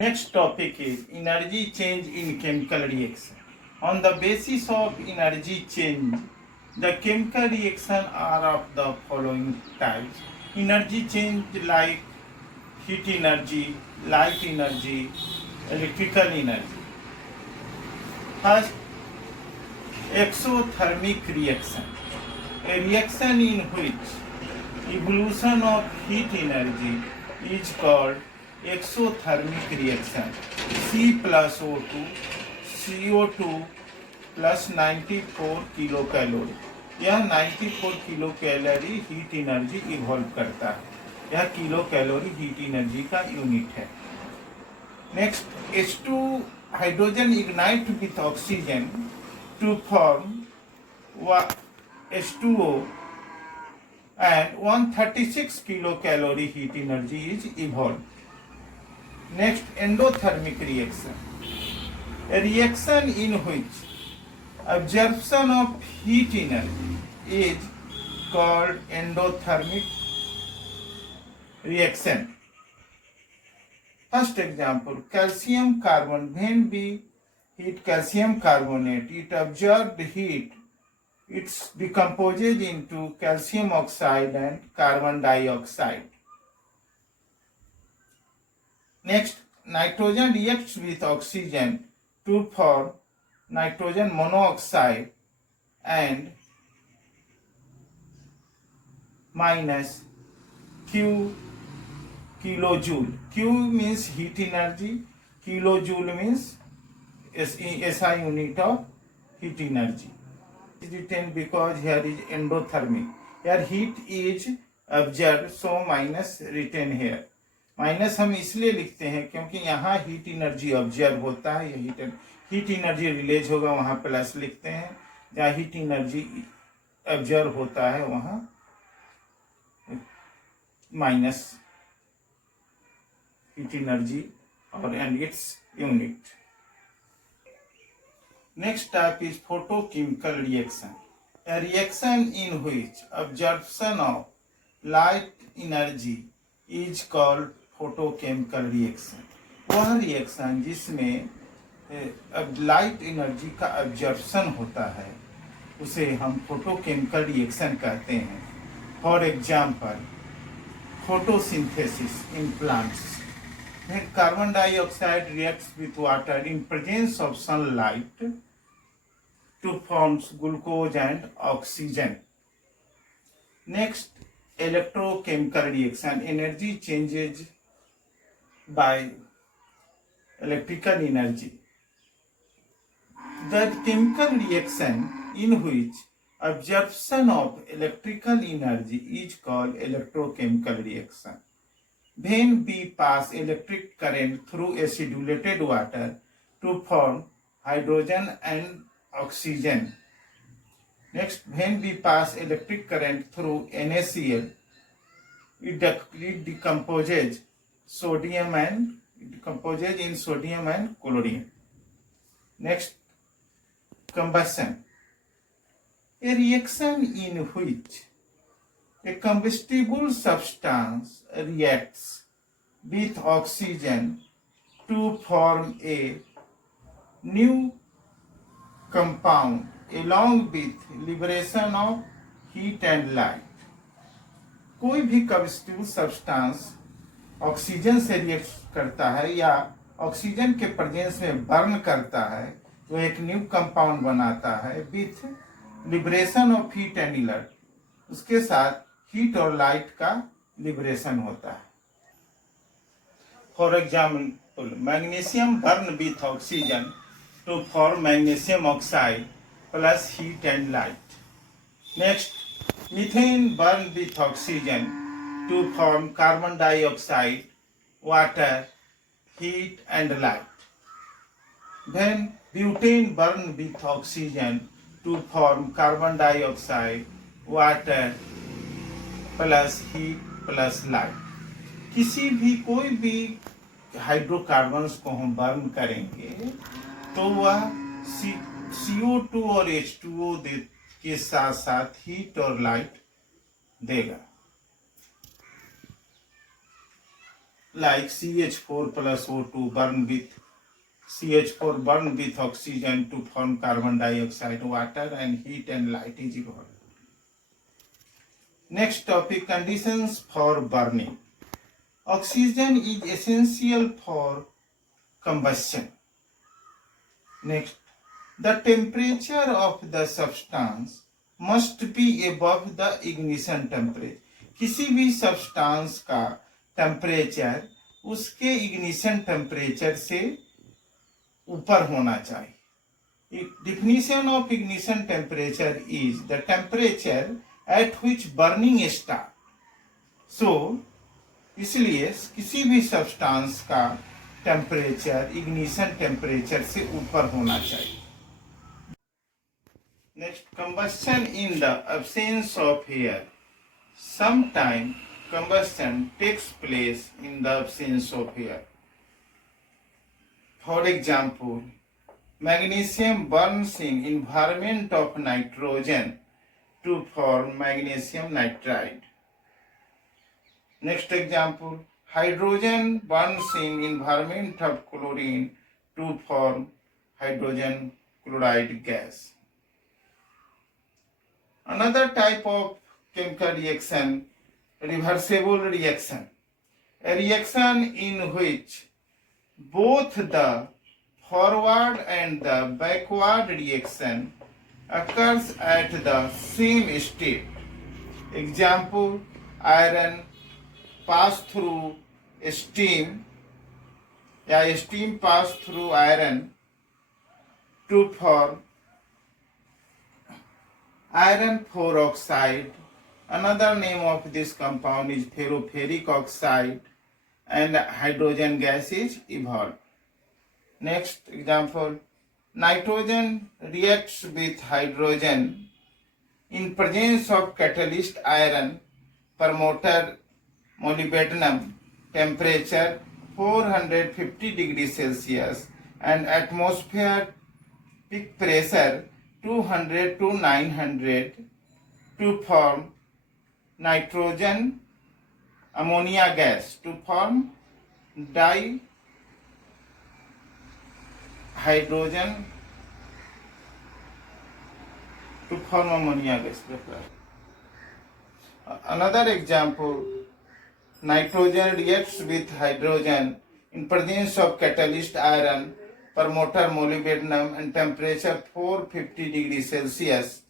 Next topic is energy change in chemical reaction. On the basis of energy change, the chemical reaction are of the following types. Energy change like heat energy, light energy, electrical energy. First, exothermic reaction. A reaction in which evolution of heat energy is called exothermic reaction. C plus O2, CO2 plus 94 kilo calorie. यह 94 kilo calorie heat energy evolve करता है. यह kilo calorie heat energy का unit है. Next, H2 hydrogen ignite with oxygen to form H2O and 136 kilocalorie heat energy is evolved. Next, endothermic reaction. A reaction in which absorption of heat energy is called endothermic reaction. First example, calcium carbon. When we heat calcium carbonate, it absorbed heat. It decomposes into calcium oxide and carbon dioxide. Next, nitrogen reacts with oxygen to form nitrogen monoxide and minus Q kilojoule. Q means heat energy, kilojoule means SI unit of heat energy. Is written because here is endothermic. Here heat is absorbed, so minus written here. Minus हम इसलिए लिखते हैं क्योंकि यहाँ heat energy observe होता है. ये heat energy release होगा, वहाँ प्लस लिखते हैं. जहाँ हीट एनर्जी ऑब्जर्व होता है वहाँ माइनस हीट एनर्जी और and its unit. Next type is photochemical reaction. A reaction in which absorption of light energy is called photochemical reaction. वह रिएक्शन जिसमें लाइट एनर्जी का absorption होता है उसे हम फोटोकेमिकल रिएक्शन कहते हैं. For example, photosynthesis in plants. When carbon dioxide reacts with water in presence of sunlight to form glucose and oxygen. Next, electrochemical reaction. Energy changes by electrical energy. The chemical reaction in which absorption of electrical energy is called electrochemical reaction. When we pass electric current through acidulated water to form hydrogen and oxygen. Next, when we pass electric current through NaCl, it decomposes in sodium and chlorine. Next, combustion. A reaction in which a combustible substance reacts with oxygen to form a new compound along with liberation of heat and light. कोई भी combustible substance oxygen से react करता है या oxygen के presence में burn करता है तो एक न्यू कंपाउंड बनाता है with liberation of heat and light. उसके साथ हीट और लाइट का लिबरेशन होता है. For example, magnesium burn with oxygen to form magnesium oxide plus heat and light. Next, methane burn with oxygen to form carbon dioxide, water, heat and light. Then butane burn with oxygen to form carbon dioxide, water plus heat plus light. किसी भी कोई भी hydrocarbons को हम burn करेंगे तो वह CO2 और H2O के साथ साथ हीट और लाइट देगा. like CH4 plus O2 burn with CH4 burn with oxygen to form carbon dioxide, water, and heat and light is evolved. Next topic, conditions for burning. Oxygen is essential for combustion. Next, the temperature of the substance must be above the ignition temperature. किसी भी substance का temperature उसके ignition temperature से ऊपर होना चाहिए. Definition of ignition temperature is the temperature at which burning starts. So, इसलिए किसी भी सब्सटेंस का टेम्परेचर इग्निशन टेम्परेचर से ऊपर होना चाहिए. Next, combustion in the absence of air. Sometimes combustion takes place in the absence of air. For example, magnesium burns in environment of nitrogen to form magnesium nitride. Next example, hydrogen burns in environment of chlorine to form hydrogen chloride gas. Another type of chemical reaction, reversible reaction. A reaction in which both the forward and the backward reaction occurs at the same state. Example, iron pass through steam, steam pass through iron to form iron 4 oxide. Another name of this compound is ferroferric oxide, and hydrogen gas is evolved. Next example, nitrogen reacts with hydrogen in presence of catalyst iron, promoter molybdenum, temperature 450 degrees Celsius and atmospheric pressure 200 to 900 to form nitrogen ammonia gas to form dihydrogen to form ammonia gas. Another example, nitrogen reacts with hydrogen in presence of catalyst iron, promoter molybdenum and temperature 450 degrees Celsius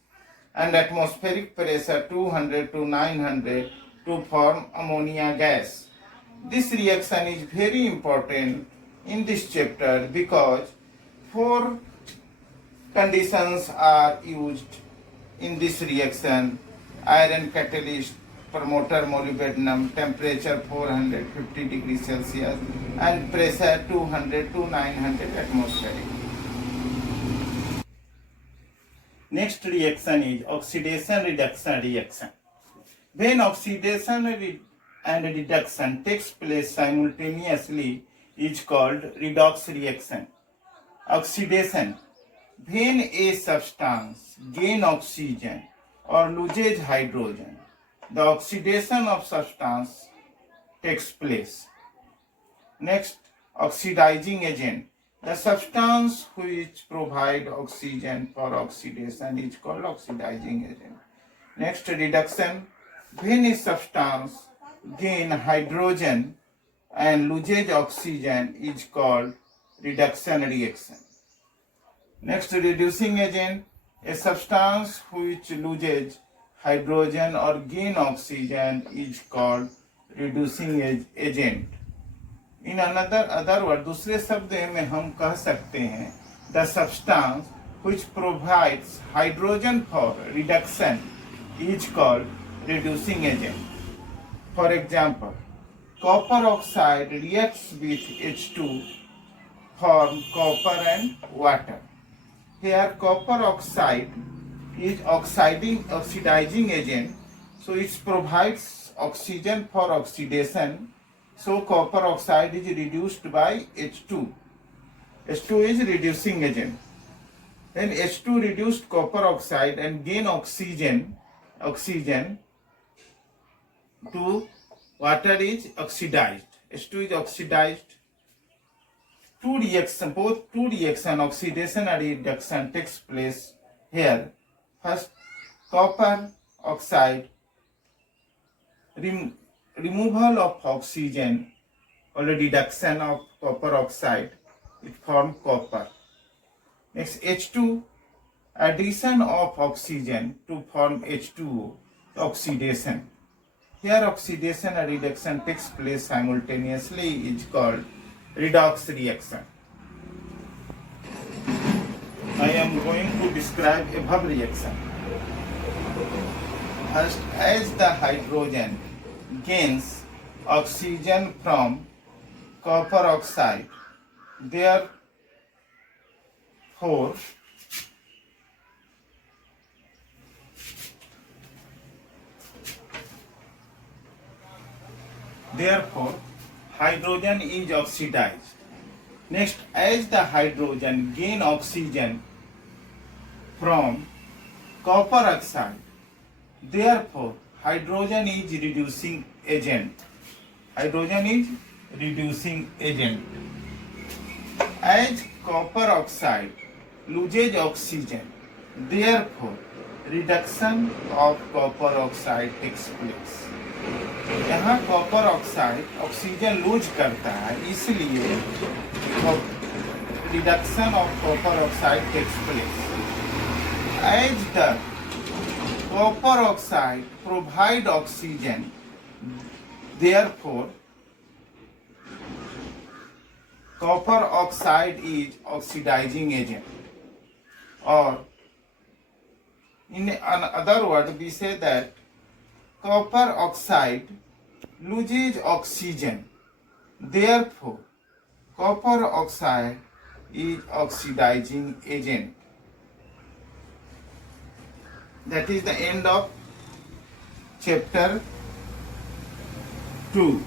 and atmospheric pressure 200 to 900 to form ammonia gas. This reaction is very important in this chapter because 4 conditions are used in this reaction: iron catalyst, promoter molybdenum, temperature 450 degrees Celsius and pressure 200 to 900 atmospheric. Next reaction is oxidation-reduction reaction. When oxidation and reduction takes place simultaneously is called redox reaction. Oxidation, when a substance gains oxygen or loses hydrogen, the oxidation of substance takes place. Next, oxidizing agent. The substance which provide oxygen for oxidation is called oxidizing agent. Next, reduction. When a substance gain hydrogen and loses oxygen is called reduction reaction. Next, reducing agent. A substance which loses hydrogen or gain oxygen is called reducing agent. In other word, दूसरे शब्द में हम कह सकते हैं the substance which provides hydrogen for reduction is called reducing agent. For example, copper oxide reacts with H2 form copper and water. Here copper oxide is oxidizing agent, so it provides oxygen for oxidation. So copper oxide is reduced by H2. H2 is reducing agent. Then H2 reduced copper oxide and gain oxygen to water is oxidized. H2 is oxidized. Both two reaction, oxidation and reduction, takes place here. First, copper oxide, removal of oxygen or reduction of copper oxide, it forms copper. Next, H2, addition of oxygen to form H2O, oxidation. Here oxidation and reduction takes place simultaneously, is called redox reaction. I am going to describe above reaction. First, as the hydrogen gains oxygen from copper oxide, therefore hydrogen is oxidized. Next, as the hydrogen gain oxygen from copper oxide, therefore hydrogen is reducing agent. Hydrogen is reducing agent. As copper oxide loses oxygen, therefore reduction of copper oxide takes place. यहाँ copper oxide oxygen lose करता है, इसलिए reduction of copper oxide takes place. As the copper oxide provide oxygen, therefore copper oxide is oxidizing agent. Or in other words, we say that copper oxide loses oxygen, therefore copper oxide is oxidizing agent. That is the end of chapter 2.